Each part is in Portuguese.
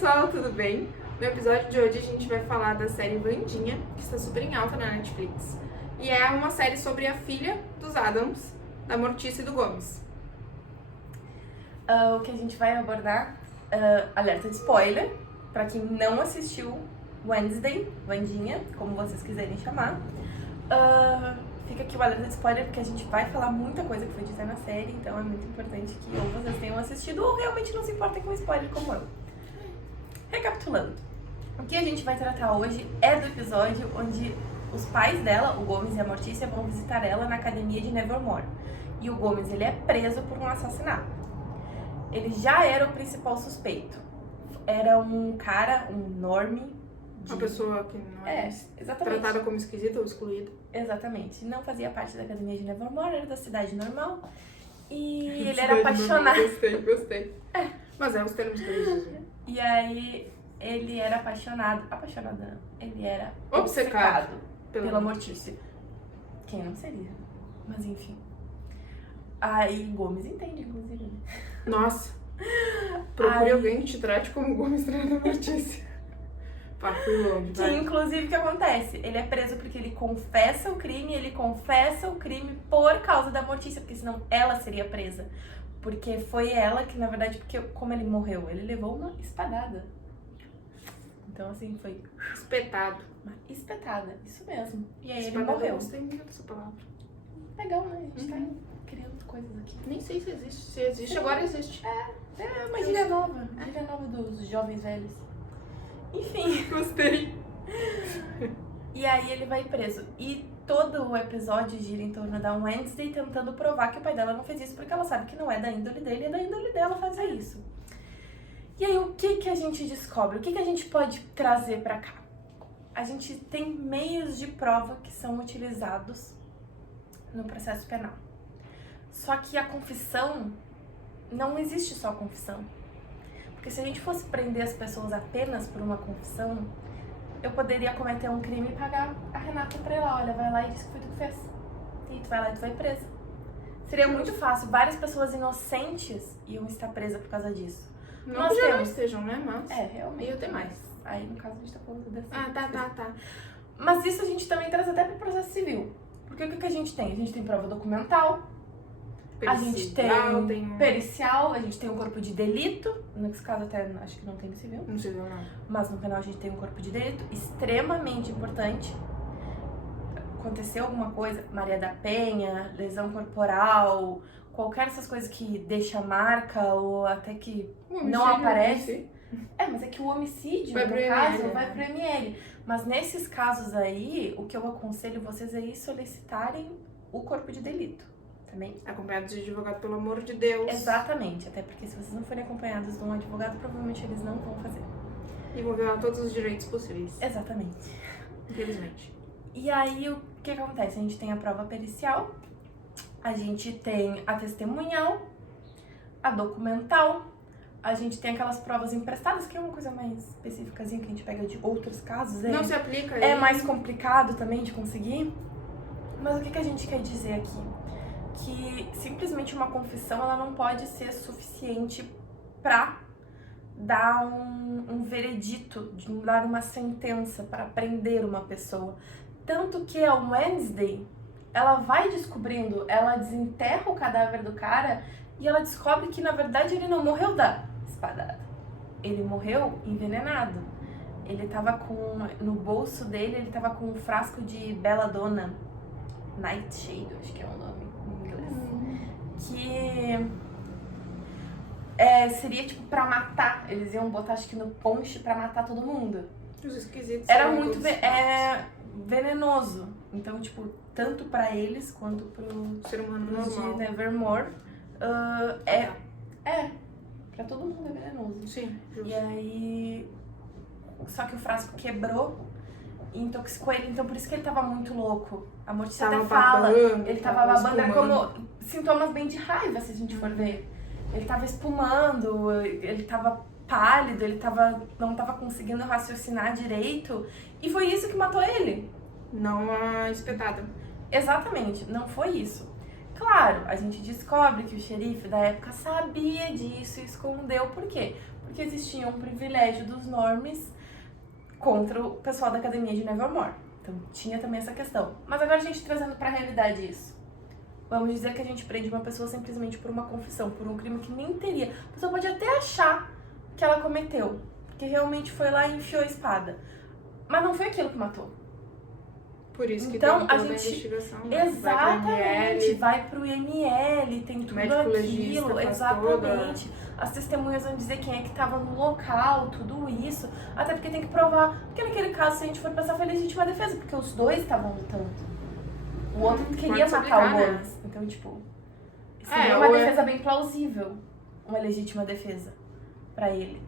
pessoal, tudo bem? No episódio de hoje a gente vai falar da série Wandinha, que está super em alta na Netflix. E é uma série sobre a filha dos Addams, da Morticia e do Gomes. O que a gente vai abordar, alerta de spoiler, pra quem não assistiu Wednesday, Wandinha, como vocês quiserem chamar. Fica aqui o alerta de spoiler, porque a gente vai falar muita coisa que foi dita na série, então é muito importante que ou vocês tenham assistido ou realmente não se importem com spoiler como eu. Recapitulando, o que a gente vai tratar hoje é do episódio onde os pais dela, o Gomes e a Morticia, vão visitar ela na academia de Nevermore. E o Gomes, ele é preso por um assassinato. Ele já era o principal suspeito. Era um cara, um normie. Uma pessoa que não é exatamente. tratada como esquisita ou excluída. Exatamente. Não fazia parte da academia de Nevermore, era da cidade normal. E ele era apaixonado. Gostei. Mas é os termos que eles usam. E aí, ele era apaixonado. Apaixonado não. Ele era Obcecado pela Morticia. Quem não seria? Mas enfim. Aí, Gomes entende, inclusive. Nossa. Procure alguém que te trate como Gomes trata a Morticia. Fui longe, Que inclusive o que acontece? Ele é preso porque ele confessa o crime por causa da Morticia, porque senão ela seria presa. Porque foi ela que, na verdade, porque como ele morreu, ele levou uma espadada. Então assim, foi espetado. Uma espetada, isso mesmo. E aí espadada, ele morreu. Eu gostei muito dessa palavra. Legal, né? A gente tá criando coisas aqui. Nem sei se existe. Se existe, agora existe. É uma gíria nova. Gíria nova dos jovens velhos. Enfim. Gostei. E aí ele vai preso. E todo o episódio gira em torno da Wednesday tentando provar que o pai dela não fez isso, porque ela sabe que não é da índole dele, é da índole dela fazer isso. E aí o que a gente descobre? O que a gente pode trazer pra cá? A gente tem meios de prova que são utilizados no processo penal. Só que a confissão, não existe só a confissão. Porque se a gente fosse prender as pessoas apenas por uma confissão, eu poderia cometer um crime e pagar a Renata pra ir lá. Olha, vai lá e diz que foi tu que fez. E tu vai lá e tu vai presa. Seria muito fácil. Várias pessoas inocentes iam estar presas por causa disso. Não que já não estejam, né? Mas... realmente. Ia ter mais. Aí, no caso, a gente tá falando dessa. Tá. Mas isso a gente também traz até pro processo civil. Porque o que a gente tem? A gente tem prova documental. A gente tem pericial, a gente tem um corpo de delito. Nesse caso até acho que não tem no civil. Não civil não. Mas no penal a gente tem um corpo de delito extremamente importante. Aconteceu alguma coisa, Maria da Penha, lesão corporal, qualquer dessas coisas que deixa marca ou até que não aparece. Mas é que o homicídio, no caso, vai pro ML. Mas nesses casos aí, o que eu aconselho vocês é ir solicitarem o corpo de delito. Também. Acompanhados de advogado, pelo amor de Deus. Exatamente, até porque se vocês não forem acompanhados de um advogado, provavelmente eles não vão fazer. E vão violar todos os direitos possíveis. Exatamente. Infelizmente. E aí, o que acontece? A gente tem a prova pericial, a gente tem a testemunhal, a documental, a gente tem aquelas provas emprestadas, que é uma coisa mais específicazinha que a gente pega de outros casos. Não se aplica aí. É mais complicado também de conseguir. Mas o que a gente quer dizer aqui? Que simplesmente uma confissão ela não pode ser suficiente para dar um veredito, de dar uma sentença para prender uma pessoa. Tanto que a Wednesday, ela vai descobrindo, ela desenterra o cadáver do cara e ela descobre que na verdade ele não morreu da espadada. Ele morreu envenenado. Ele tava no bolso dele, ele tava com um frasco de Belladonna, Nightshade, acho que é o nome em inglês. Que seria tipo pra matar. Eles iam botar acho que no ponche pra matar todo mundo. Os esquisitos. Era muito venenoso. Então, tipo, tanto pra eles quanto pro ser humano normal de Nevermore. Pra todo mundo é venenoso. Sim, justo. E aí... Só que o frasco quebrou e intoxicou ele, então por isso que ele tava muito louco. A Morticia até fala, ele tava babando, era como sintomas bem de raiva, se a gente for ver. Ele tava espumando, ele tava pálido, ele não tava conseguindo raciocinar direito. E foi isso que matou ele. Não a espetada. Exatamente, não foi isso. Claro, a gente descobre que o xerife da época sabia disso e escondeu. Por quê? porque existia um privilégio dos normes contra o pessoal da academia de Nevermore. Então tinha também essa questão. Mas agora a gente trazendo pra realidade isso. Vamos dizer que a gente prende uma pessoa simplesmente por uma confissão, por um crime que nem teria. A pessoa pode até achar que ela cometeu, que realmente foi lá e enfiou a espada. Mas não foi aquilo que matou. Por isso que então, tem a toda gente... investigação, né? Exatamente, vai pro IML, tem tudo médico aquilo, legista faz exatamente. As testemunhas vão dizer quem é que tava no local, tudo isso. Até porque tem que provar. Porque naquele caso, se a gente for pensar, foi legítima defesa, porque os dois estavam lutando. O outro queria pode matar o explicar, Gomes. Então, tipo, seria uma defesa bem plausível. Uma legítima defesa pra ele.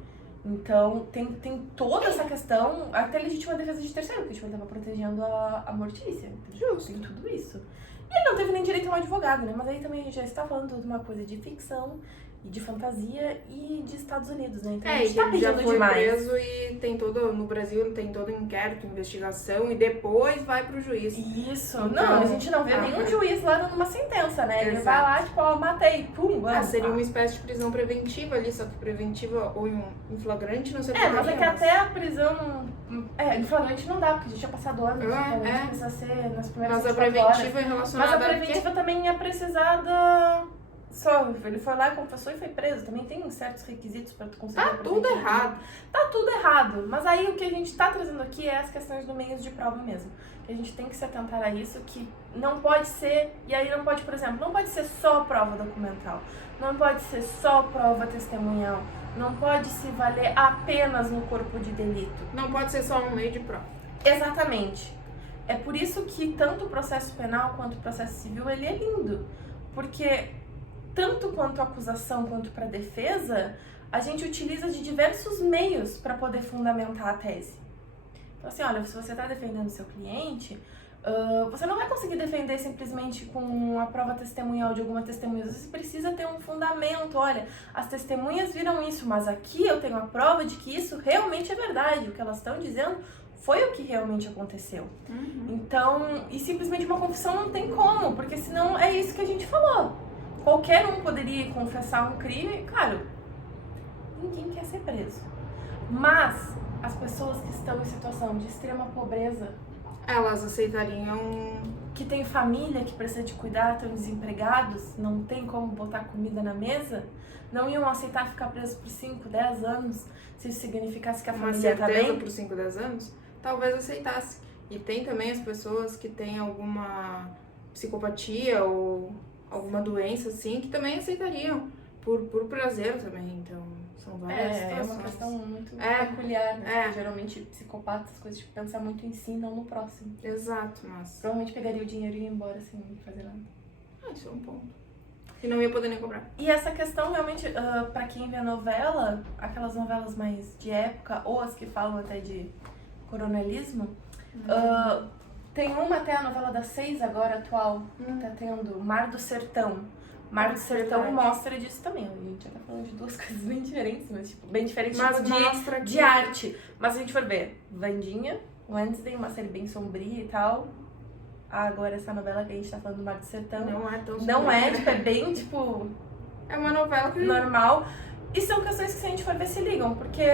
Então, tem toda essa questão, até legítima defesa de terceiro, porque tipo, ele tava protegendo a Mortícia. Justo. Tem tudo isso. E ele não teve nem direito a um advogado, né? Mas aí também a gente já está falando de uma coisa de ficção, e de fantasia e de Estados Unidos, né? Então a gente tá ele já pedindo foi demais. preso e tem todo, no Brasil tem todo inquérito, investigação e depois vai pro juiz. Isso. Então, Não, a gente não vê nenhum juiz lá dando uma sentença, né? Ele Exato. vai lá, tipo, ó, matei, pum, vamos. Seria uma espécie de prisão preventiva ali, só que preventiva ou em flagrante, não sei mas é que até a prisão... em flagrante não dá, porque já tinha passado anos, então precisa ser nas primeiras Mas a 24 preventiva é horas. relacionada Mas a preventiva também ia precisar da... Só, ele foi lá, confessou e foi preso. Também tem certos requisitos pra tu conseguir. Tá tudo errado. Tá tudo errado. Mas aí o que a gente tá trazendo aqui é as questões do meios de prova mesmo. Que a gente tem que se atentar a isso, que não pode ser... E aí não pode, por exemplo, não pode ser só prova documental. Não pode ser só prova testemunhal. Não pode se valer apenas no corpo de delito. Não pode ser só um meio de prova. Exatamente. É por isso que tanto o processo penal quanto o processo civil, ele é lindo. Porque tanto quanto a acusação quanto para a defesa, a gente utiliza de diversos meios para poder fundamentar a tese. Então assim, olha, se você está defendendo seu cliente, você não vai conseguir defender simplesmente com a prova testemunhal de alguma testemunha. Você precisa ter um fundamento. Olha, as testemunhas viram isso, mas aqui eu tenho a prova de que isso realmente é verdade. O que elas estão dizendo foi o que realmente aconteceu. Então, e simplesmente uma confissão não tem como, porque senão é isso que a gente falou. Qualquer um poderia confessar um crime, claro, ninguém quer ser preso. Mas as pessoas que estão em situação de extrema pobreza, elas aceitariam... Que tem família que precisa de cuidar, estão desempregados, não tem como botar comida na mesa, não iam aceitar ficar preso por 5, 10 anos, se isso significasse que a família tá bem? por 5, 10 anos? Talvez aceitasse. E tem também as pessoas que têm alguma psicopatia ou alguma doença, assim, que também aceitariam, por prazer também, então, são várias situações. É uma questão muito peculiar, né? Porque, geralmente, psicopatas, coisas tipo, pensam muito em si, não no próximo. Exato, mas... Provavelmente pegaria o dinheiro e ia embora sem fazer nada. Isso é um ponto. E não ia poder nem cobrar. E essa questão, realmente, pra quem vê a novela, aquelas novelas mais de época, ou as que falam até de coronelismo, tem uma até a novela das 6 agora, atual, que tá tendo, Mar do Sertão. Mar do Sertão mostra disso também. A gente já tá falando de duas coisas bem diferentes, mas tipo, bem diferentes tipo, de arte. Mas se a gente for ver, Wandinha, Wednesday, uma série bem sombria e tal. Agora essa novela que a gente tá falando do Mar do Sertão. Não é tão Não é, tipo, é bem, tipo... É uma novela que... normal. E são questões que se a gente for ver se ligam, porque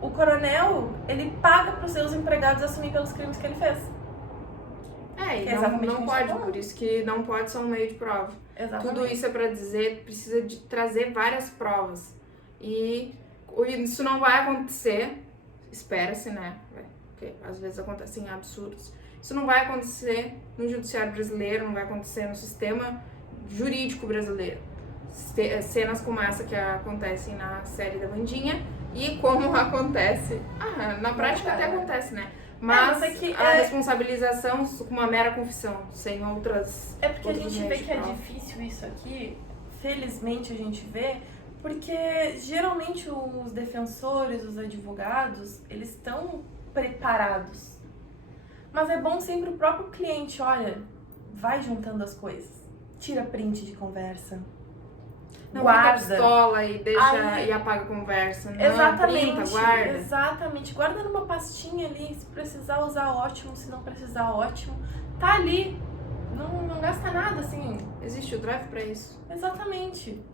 o coronel, ele paga pros seus empregados assumir pelos crimes que ele fez. E não pode, por isso que não pode ser um meio de prova. Exatamente. Tudo isso é pra dizer, precisa de trazer várias provas. E isso não vai acontecer, espera-se, né? Porque às vezes acontecem absurdos. Isso não vai acontecer no judiciário brasileiro, não vai acontecer no sistema jurídico brasileiro. Cenas como essa que acontecem na série da Wandinha e como acontece... na prática até acontece, né? Mas a responsabilização com uma mera confissão, sem outras... É porque a gente vê que é difícil isso aqui, felizmente a gente vê, porque geralmente os defensores, os advogados, eles estão preparados. Mas é bom sempre o próprio cliente, olha, vai juntando as coisas, tira print de conversa. Não guarda, fica pistola e deixa e apaga a conversa. Não, exatamente, printa, guarda. Exatamente. Guarda numa pastinha ali, se precisar usar, ótimo, se não precisar, ótimo. Tá ali. Não gasta nada, assim. Existe o drive pra isso. Exatamente.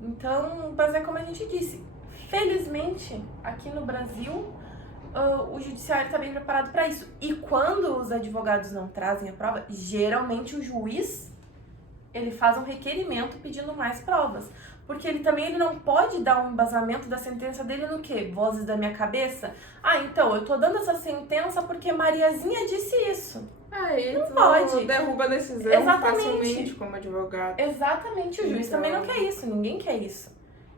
Então, mas é como a gente disse, Felizmente, aqui no Brasil, o judiciário está bem preparado para isso. E quando os advogados não trazem a prova, geralmente o juiz ele faz um requerimento pedindo mais provas. Porque ele não pode dar um embasamento da sentença dele no quê? Vozes da minha cabeça? Ah, então, eu tô dando essa sentença porque Mariazinha disse isso. Aí Não tu pode. derruba a decisão Exatamente. facilmente como advogado. Exatamente, o juiz Então- também não quer isso, ninguém quer isso.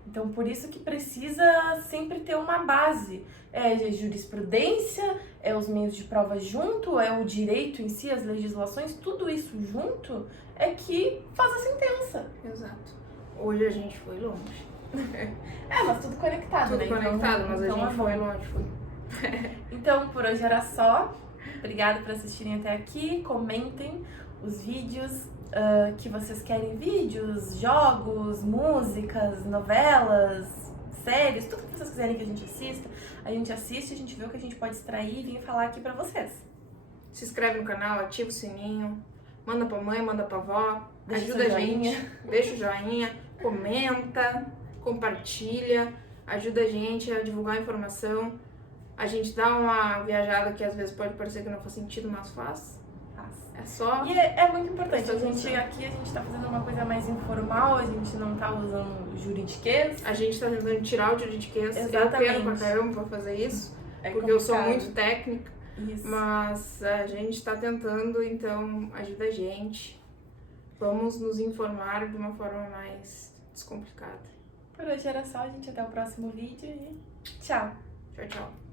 Então, por isso que precisa sempre ter uma base. É jurisprudência, é os meios de prova junto, é o direito em si, as legislações, tudo isso junto é que faz a sentença. Exato. Hoje a gente foi longe. Mas tudo conectado, Tudo né? conectado, mas a então gente é foi bom. longe. Então, por hoje era só. Obrigada por assistirem até aqui. Comentem os vídeos que vocês querem. Vídeos, jogos, músicas, novelas, séries, tudo que vocês quiserem que a gente assista. A gente assiste, a gente vê o que a gente pode extrair e vir falar aqui pra vocês. Se inscreve no canal, ativa o sininho, manda pra mãe, manda pra avó, Deixa ajuda seu a gente, joinha. deixa o joinha, comenta, compartilha, ajuda a gente a divulgar a informação. A gente dá uma viajada que às vezes pode parecer que não faz sentido, mas faz. É só... E é muito importante, Presta a gente tá fazendo uma coisa mais informal, a gente não tá usando juridiquês. A gente tá tentando tirar o juridiquês. Eu Exatamente. quero pra caramba pra fazer isso, É porque eu sou complicado. muito técnica, Isso. mas a gente tá tentando, então ajuda a gente. Vamos nos informar de uma forma mais descomplicada. Por hoje era só, gente. Até o próximo vídeo e tchau! Tchau, tchau.